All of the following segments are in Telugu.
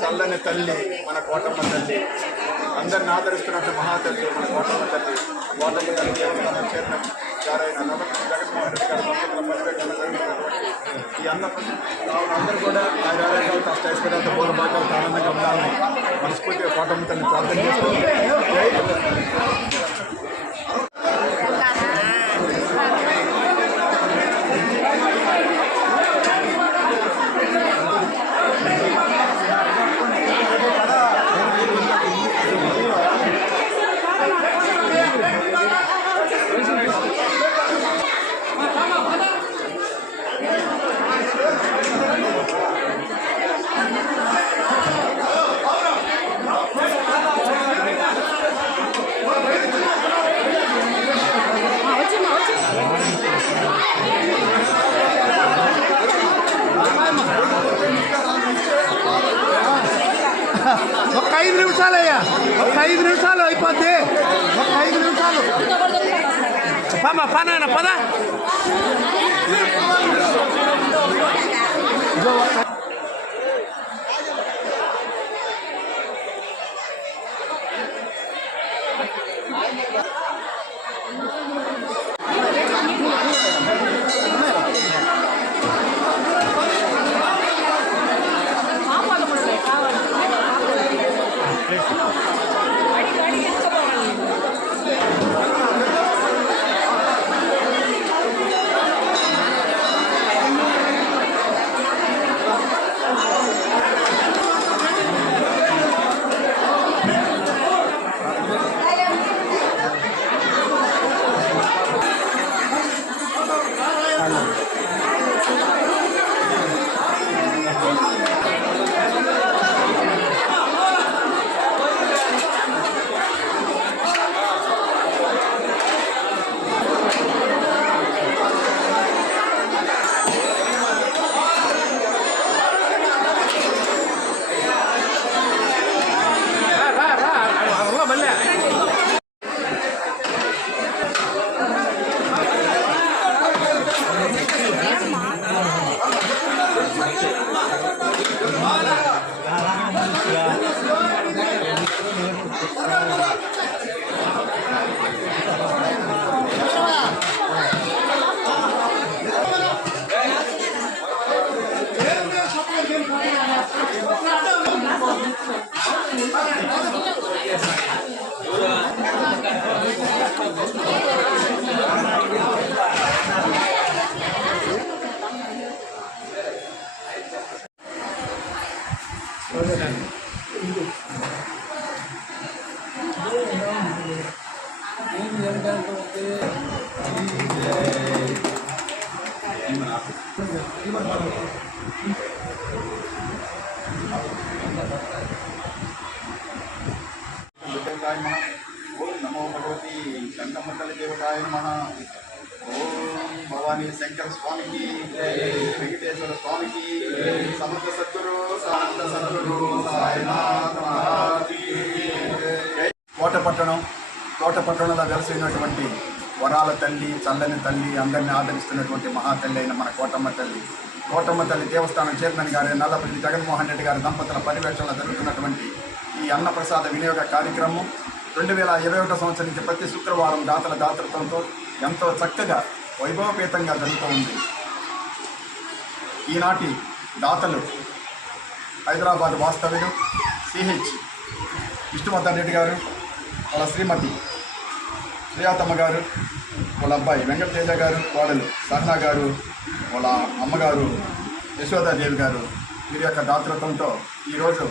చల్లని తల్లి మన కోటమ్మ తల్లి, అందరిని ఆదరిస్తున్నట్టు మహాతల్లి మన కోటమ్మ తల్లి. కోటమ్మ తల్లి దేవస్థానం చైర్మన్ గారైన జగన్మోహన్ రెడ్డి గారి దంపతుల పర్యవేక్షణ ఈ అందరూ కూడా ఆరోగ్యాలు కష్టాయిస్కరాలతో పూల భాగాలతో ఆనందంగా ఉండాలని మనస్ఫూర్తిగా కోటమ్మ తల్లిని ప్రార్థన చేస్తూ ఒక 5 నిమిషాలయ్యా, ఒక 5 నిమిషాలు అయిపోద్ది, ఒక 5 నిమిషాలు పన పద. నమో భగవతి గంగమ్మ తల్లి దేవతాయ నమః. ఓం భవానీ శంకర స్వామికి, వెంకటేశ్వర స్వామికి, సమర్థ సద్గురు శాంత సద్గురు సాయినాథ్ మహారాజ్. కోటపట్టణంలో వెలసినటువంటి వరాల తల్లి, చల్లని తల్లి, అందరినీ ఆదరిస్తున్నటువంటి మహాతల్లి అయిన మన కోటమ్మ తల్లి దేవస్థానం చైర్మన్ గారి నల్లపల్లి జగన్మోహన్ రెడ్డి గారి దంపతుల పర్యవేక్షణలో జరుగుతున్నటువంటి ఈ అన్నప్రసాద వినియోగ కార్యక్రమం 2021 సంవత్సరం నుంచి ప్రతి శుక్రవారం దాతల దాతృత్వంతో ఎంతో చక్కగా వైభవపేతంగా జరుగుతూ ఉంది. ఈనాటి దాతలు హైదరాబాద్ వాస్తవ్యులు సిహెచ్ విష్ణువర్ధన్ రెడ్డి గారు, వాళ్ళ శ్రీమతి శ్రీయాతమ్మ గారు, వాళ్ళ అబ్బాయి వెంకటతేజ గారు, కోడలు సహనా గారు, వాళ్ళ అమ్మగారు యశోదాదేవి గారు, వీరి యొక్క దాతృత్వంతో ఈరోజు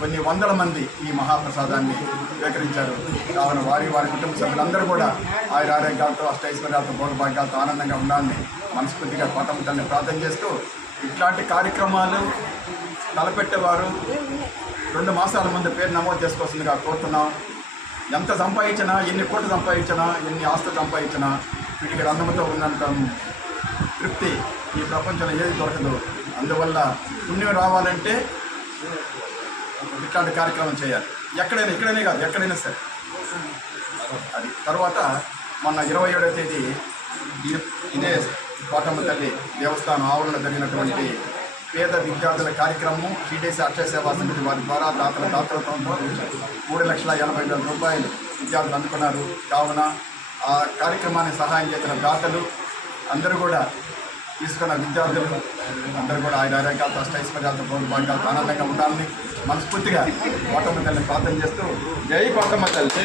కొన్ని వందల మంది ఈ మహాప్రసాదాన్ని స్వీకరించారు. కావున వారి కుటుంబ సభ్యులందరూ కూడా ఆరోగ్యాలతో అష్టైశ్వర్యాలతో భోగభాగ్యాలతో ఆనందంగా ఉండాలని మనస్ఫూర్తిగా కోటమ్మ తల్లిని ప్రార్థన చేస్తూ, ఇట్లాంటి కార్యక్రమాలు తలపెట్టేవారు 2 మాసాల ముందు పేరు నమోదు చేసుకోవాల్సిందిగా కోరుతున్నాం. ఎంత సంపాదించినా, ఎన్ని కోట్లు సంపాదించినా, ఎన్ని ఆస్తులు సంపాదించినా వీటికి రంగంతో ఉన్నంత తృప్తి ఈ ప్రపంచంలో ఏది దొరకదు. అందువల్ల పుణ్యం రావాలంటే ఇట్లాంటి కార్యక్రమం చేయాలి. ఇక్కడైనా కాదు, ఎక్కడైనా సరే. అది తర్వాత మొన్న 27వ తేదీ ఇదే కోటమ్మ తల్లి దేవస్థానం ఆవరణలో జరిగినటువంటి పేద విద్యార్థుల కార్యక్రమం టీడీసీ అక్షయ సేవా సమితి వారి ద్వారా దాతలతో 3,80,000 రూపాయలు విద్యార్థులు అందుకున్నారు. కావున ఆ కార్యక్రమాన్ని సహాయం చేసిన దాతలు అందరూ కూడా తీసుకున్న విద్యార్థులు అందరూ కూడా ఆయన ఆరోగ్యాలతో అష్టైశ్వర్యాలతో భాగ్యాలతో ఆనందంగా ఉండాలని మనస్ఫూర్తిగా కోటమ్మ తల్లిని ప్రార్థన చేస్తూ జై కోటమ్మ తల్లి.